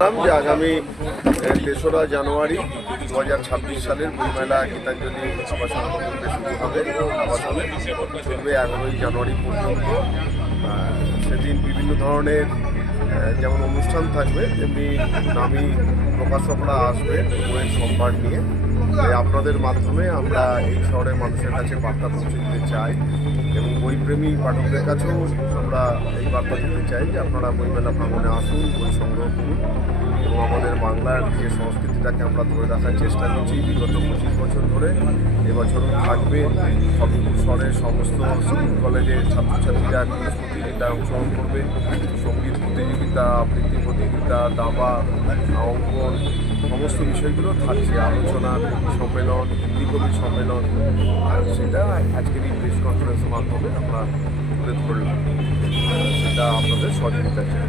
যে আগামী ৩রা জানুয়ারি 2026 সালের বইমেলা গীতাঞ্জলি আবাসন প্রকল্পে শুরু হবে। আবাসনে চলবে 11ই জানুয়ারি পর্যন্ত। সেদিন বিভিন্ন ধরনের যেমন অনুষ্ঠান থাকবে, তেমনি নামী প্রকাশকরা আসবে বইয়ের সম্ভার নিয়ে। তাই আপনাদের মাধ্যমে আমরা এই শহরের মানুষের কাছে বার্তা পৌঁছে দিতে চাই এবং বইপ্রেমী পাঠকদের কাছেও আমরা এই বার্তা দিতে চাই যে আপনারা বইমেলা প্রাঙ্গণে আসুন, বই সংগ্রহ করুন এবং আমাদের বাংলার যে সংস্কৃতিটাকে আমরা ধরে রাখার চেষ্টা করছি বিগত 25 বছর ধরে, এবছরও থাকবে। শহরের সমস্ত স্কুল কলেজের ছাত্রছাত্রীরা কুইজ প্রতিযোগিতায় অংশগ্রহণ করবে, সঙ্গীত প্রতিযোগিতা, আবৃত্তি প্রতিযোগিতা, দাবা, অঙ্কন, সমস্ত বিষয়গুলো থাকছে। আলোচনা, কবি সম্মেলন, হিন্দি কবি সম্মেলন, আর সেটা আজকের এই প্রেস কনফারেন্সের মাধ্যমে আমরা তুলে ধরলাম। সেটা আপনাদের সহযোগিতা চাই।